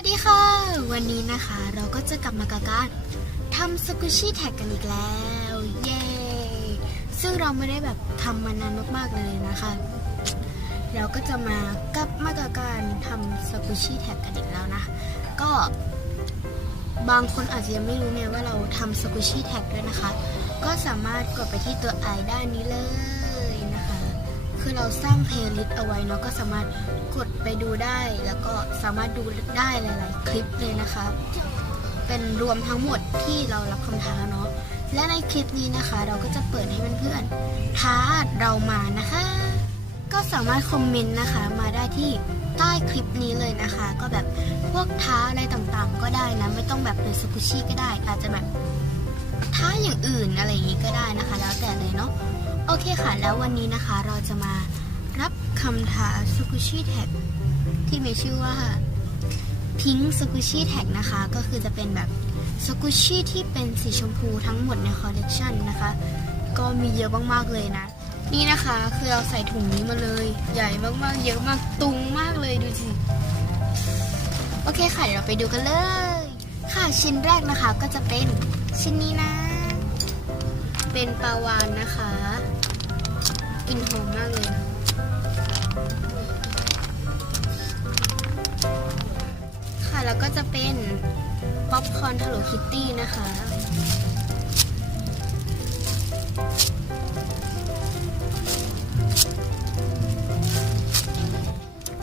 สวัสดีค่ะวันนี้นะคะเราก็จะกลับมากับการทำสกูชี่แท็กกันอีกแล้วเย้ซึ่งเราไม่ได้แบบทำมานานมากๆเลยนะคะเราก็จะมากลับมากับการทำสกูชี่แท็กกันอีกแล้วนะก็บางคนอาจจะยังไม่รู้เนี่ยว่าเราทำสกูชี่แท็กด้วยนะคะก็สามารถกดไปที่ตัวไอด้านนี้เลยนะคะคือเราสร้างเพลย์ลิสต์เอาไว้เนาะก็สามารถกดไปดูได้แล้วก็สามารถดูได้หลายๆคลิปเลยนะคะเป็นรวมทั้งหมดที่เรารับคำท้าเนาะและในคลิปนี้นะคะเราก็จะเปิดให้เพื่อนๆท้าเรามานะคะก็สามารถคอมเมนต์นะคะมาได้ที่ใต้คลิปนี้เลยนะคะก็แบบพวกท้าอะไรต่างๆก็ได้นะไม่ต้องแบบเป็นสกูชี่ก็ได้อาจจะแบบท้าอย่างอื่นอะไรอย่างนี้ก็ได้นะคะแล้วแต่เลยเนาะโอเคค่ะแล้ววันนี้นะคะเราจะมารับคำท้าสกูชี่แท็กที่มีชื่อว่าพิงค์สกูชี่แท็กนะคะก็คือจะเป็นแบบสกูชี่ที่เป็นสีชมพูทั้งหมดในคอลเลกชันนะคะก็มีเยอะมากๆเลยนะนี่นะคะคือเราใส่ถุงนี้มาเลยใหญ่มากๆเยอะมากตุงมากเลยดูสิโอเคค่ะเดี๋ยวเราไปดูกันเลยค่ะชิ้นแรกนะคะก็จะเป็นชิ้นนี้นะเป็นปลาวาฬนะคะกลิ่นหอมมากเลยนะค่ะแล้วก็จะเป็นป๊อปคอร์นฮัลโลคิตตี้นะคะ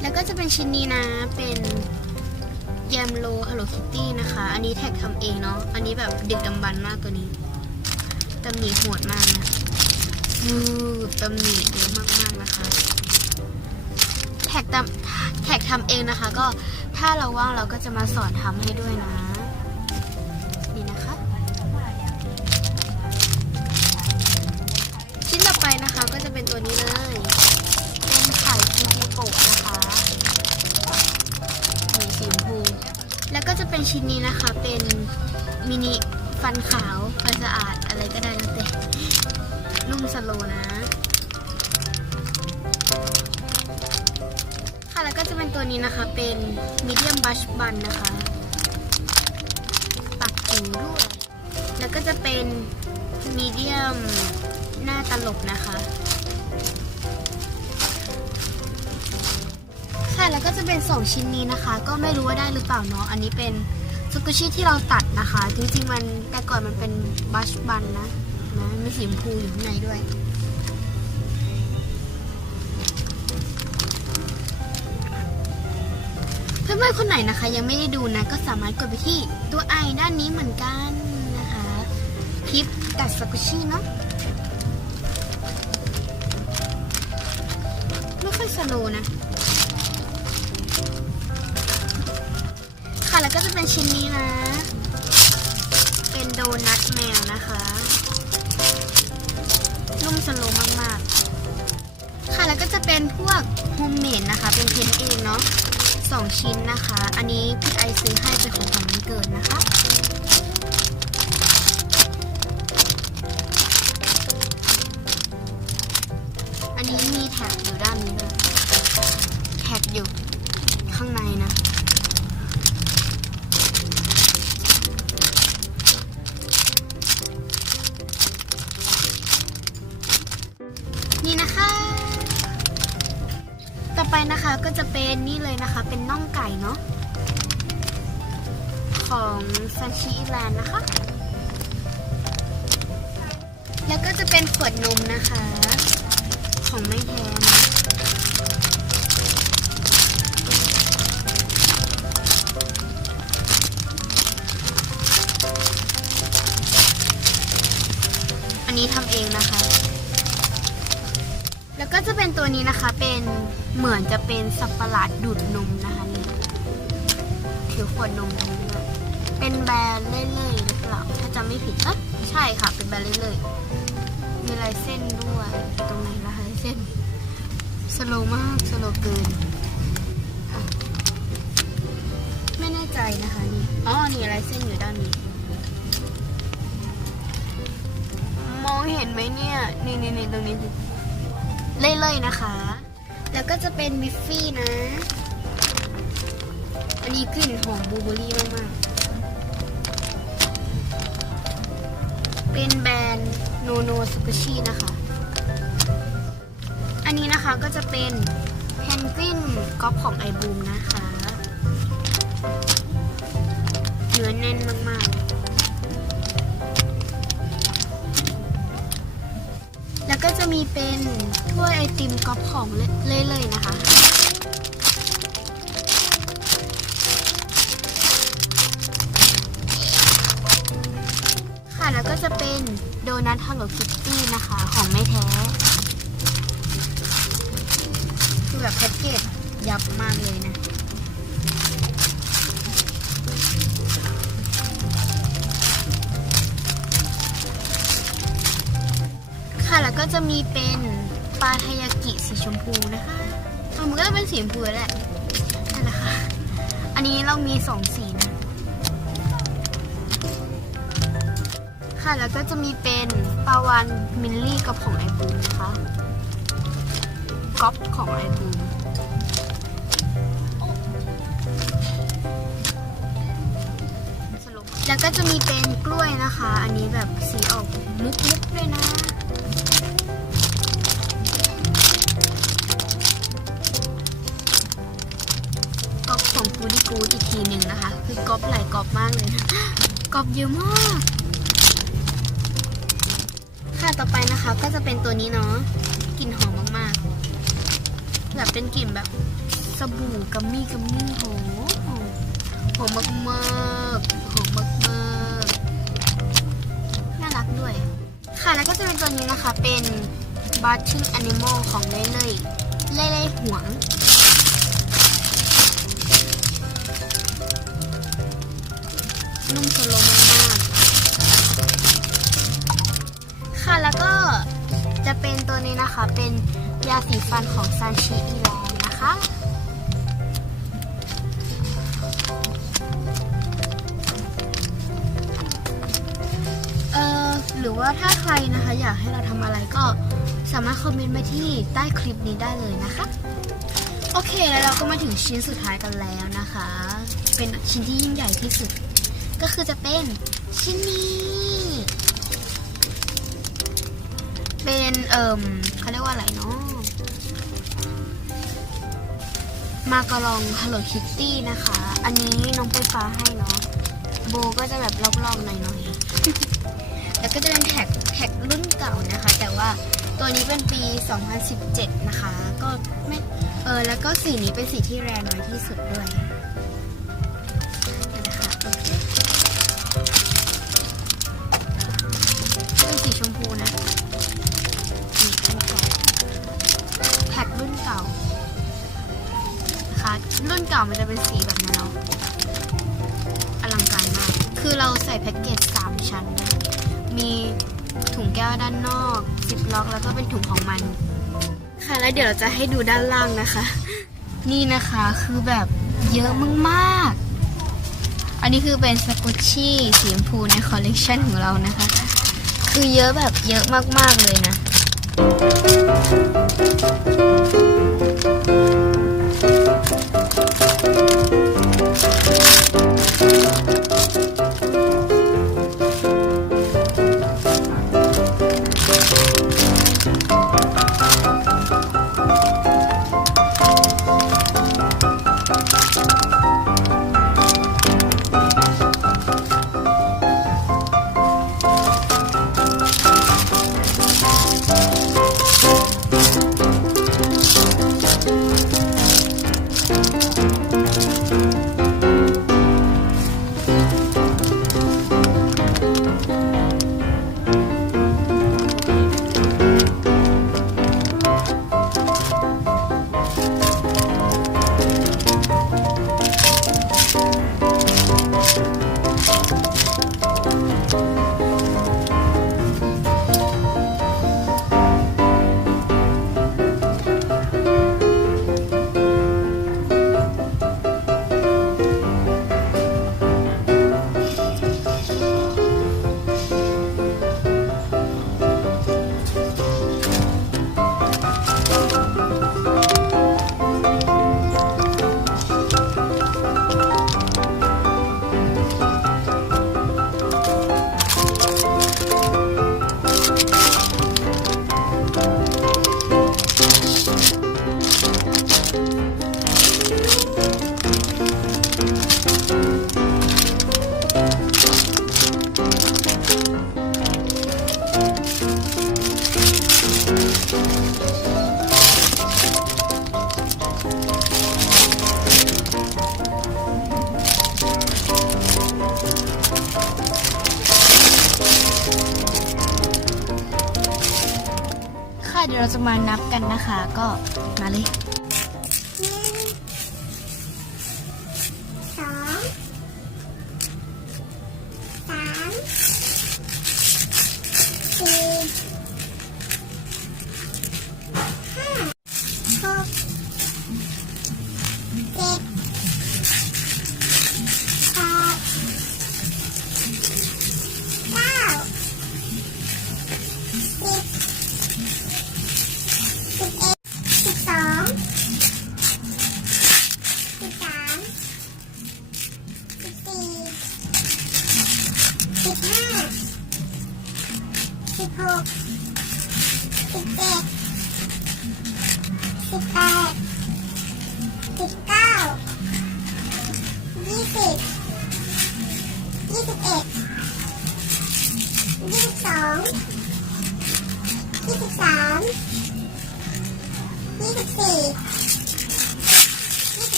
แล้วก็จะเป็นชิ้นนี้นะเป็นแยมโลฮัลโลคิตตี้นะคะอันนี้แท็กทำเองเนาะอันนี้แบบดึกดำบรรพ์มากตัวนี้ตำหนิโหดมากนะตำหนิเยอะมากๆนะคะแท็กทำเองนะคะก็ถ้าเราว่างเราก็จะมาสอนทำให้ด้วยนะนี่นะคะชิ้นต่อไปนะคะก็จะเป็นตัวนี้เลยเป็นไข่ฟูจิโกะนะคะมีสีชมพูแล้วก็จะเป็นชิ้นนี้นะคะเป็นมินิฟันขาวฟันสะอาดอะไรก็ได้แล้วแต่นุ่มสโลนะค่ะแล้วก็จะเป็นตัวนี้นะคะเป็นมีเดียมบัชบันนะคะปักจิ๋วด้วยแล้วก็จะเป็นมีเดียมหน้าตลกนะคะค่ะแล้วก็จะเป็น2ชิ้นนี้นะคะก็ไม่รู้ว่าได้หรือเปล่าเนาะอันนี้เป็นสกูชี่ที่เราตัดนะคะจริงๆมันแต่ก่อนมันเป็นบัชบันนะมีสีชมพูอยู่ข้างในด้วยเพื่อนๆคนไหนนะคะยังไม่ได้ดูนะก็สามารถกดไปที่ตัวไอด้านนี้เหมือนกันนะคะคลิปตัดสกูชี่เนาะไม่ค่อยสโลว์นะค่ะแล้วก็จะเป็นชิ้นนี้นะเป็นโดนัทแมวนะคะนุ่มสโลว์มากๆค่ะแล้วก็จะเป็นพวกโฮมเมดนะคะเป็นเพนเองเนาะ2ชิ้นนะคะอันนี้พี่ไอซื้อให้เป็นของขวัญวันเกิดนะคะอันนี้มีแท็กอยู่ด้านนี้ด้วยแท็กอยู่ข้างในนะนี่นะคะต่อไปนะคะก็จะเป็นนี่เลยนะคะเป็นน่องไก่เนาะของซันชิแลนด์นะคะแล้วก็จะเป็นขวดนมนะคะของไม่แท้นะอันนี้ทำเองนะคะแล้วก็จะเป็นตัวนี้นะคะเป็นเหมือนจะเป็นสับปะรดดูดนมนะคะนี่ถือขวดนมตรงนี้ด้วยเป็นแบรนด์เล่ยๆหรือเปล่าถ้าจำไม่ผิดใช่ค่ะเป็นแบรนด์เล่ยๆมีลายเส้นด้วยตรงไหนละลายเส้นสโลว์มากสโลว์เกินไม่แน่ใจนะคะนี่นี่ลายเส้นอยู่ด้านนี้มองเห็นไหมเนี่ยนี่ตรงนี้เล่ยๆนะคะแล้วก็จะเป็นมิฟฟี่นะ อันนี้กลิ่นหอมบลูเบอร์รี่มากๆเป็นแบรนด์โนโนสกุชินะคะอันนี้นะคะก็จะเป็นเพนกวินก๊อปของไอบูมนะคะเนื้อแน่นมากๆแล้วก็จะมีเป็นถ้วยไอติมก๊อปของเลยนะคะค่ะแล้วก็จะเป็นโดนัทฮัลโลคิตตี้นะคะของไม่แท้คือแบบแพ็กเกจยับมากเลยนะค่ะแล้วก็จะมีเป็นปลาทายากิสีชมพูนะคะมันก็จะเป็นสีชมพูแหละนั่นแหละค่ะอันนี้เรามี2สีนะค่ะแล้วก็จะมีเป็นปลาวานมิลลี่กับของไอบูมนะคะก๊อปของไอบูมแล้วก็จะมีเป็นกล้วยนะคะอันนี้แบบสีออกมุกๆด้วยนะก๊อปของฟูดิกูดอีกทีหนึ่งนะคะคือก๊อปหลายก๊อปมากเลยนะก๊อปเยอะมากค่ะต่อไปนะคะก็จะเป็นตัวนี้เนาะกลิ่นหอมมากๆแบบเป็นกลิ่นแบบสบู่กัมมี่หอมมากน่ารักด้วยค่ะแล้วก็จะเป็นตัวนี้นะคะเป็นบัตติ้งแอนิมอลของเล่หวงนุ่มสโลมากค่ะแล้วก็จะเป็นตัวนี้นะคะเป็นยาสีฟันของซานชิอีแลนด์นะคะหรือว่าถ้าใครนะคะอยากให้เราทำอะไรก็สามารถคอมเมนต์มาที่ใต้คลิปนี้ได้เลยนะคะโอเคแล้วเราก็มาถึงชิ้นสุดท้ายกันแล้วนะคะเป็นชิ้นที่ยิ่งใหญ่ที่สุดก็คือจะเป็นชิ้นนี้เป็นเขาเรียกว่าอะไรเนาะมาการอง Hello Kitty นะคะอันนี้น้องไฟฟ้าให้เนาะโบก็จะแบบรอบๆหน่อยๆแล้วก็จะเป็นแท็กรุ่นเก่านะคะแต่ว่าตัวนี้เป็นปี 2017 นะคะก็ไม่แล้วก็สีนี้เป็นสีที่แรงน้อยที่สุดด้วยนะคะโอเคเป็นสีชมพูนะนี่แท็กรุ่นเก่านะคะรุ่นเก่ามันจะเป็นสีแบบนี้เนาะอลังการมากคือเราใส่แพ็กเกจ3 ชั้นนะมีถุงแก้วด้านนอกซิปล็อกแล้วก็เป็นถุงของมันค่ะแล้วเดี๋ยวเราจะให้ดูด้านล่างนะคะนี่นะคะคือแบบเยอะมากๆอันนี้คือเป็นสกุชชี่สีชมพูในคอลเลกชันของเรานะคะคือเยอะแบบเยอะมากๆเลยนะ เดี๋ยวเราจะมานับกันนะคะ ก็มาเลย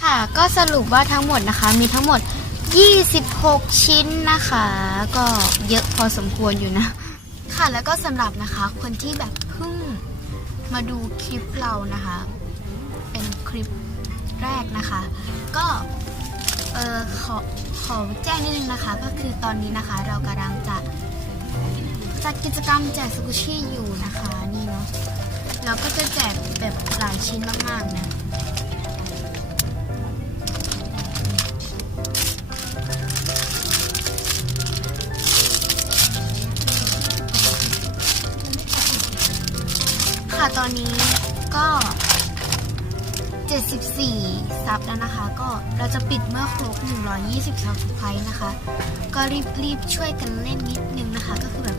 ค่ะก็สรุปว่าทั้งหมดนะคะมีทั้งหมด26ชิ้นนะคะก็เยอะพอสมควรอยู่นะค่ะแล้วก็สำหรับนะคะคนที่แบบเพิ่งมาดูคลิปเรานะคะเป็นคลิปแรกนะคะก็ขอแจ้งนิดนึงนะคะก็คือตอนนี้นะคะเรากำลังจะจัดกิจกรรมแจกสกุชี่อยู่นะคะนี่เนาะเราก็จะแจกแบบหลายชิ้นมากๆนะค่ะตอนนี้ก็74ซับแล้วนะคะก็เราจะปิดเมื่อครบ120ซับสไครต์นะคะก็รีบช่วยกันเล่นนิดนึงนะคะก็คือแบบ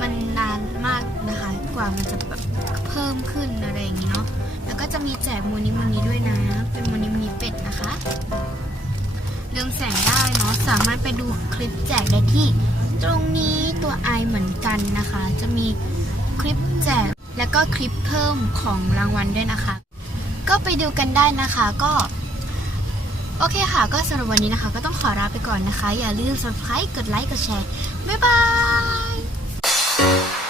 มันนานมากนะคะกว่ามันจะแบบเพิ่มขึ้นอะไรอย่างนี้เนาะแล้วก็จะมีแจกโมนิด้วยนะเป็นโมนิเป็ดนะคะเรื่องแสงได้เนาะสามารถไปดูคลิปแจกได้ที่ตรงนี้ตัวไอเหมือนกันนะคะจะมีคลิปแจกแล้วก็คลิปเพิ่มของรางวัลด้วยนะคะก็ไปดูกันได้นะคะก็โอเคค่ะก็สำหรับวันนี้นะคะก็ต้องขอลาไปก่อนนะคะอย่าลืม subscribe กดไลค์กดแชร์บ๊ายบาย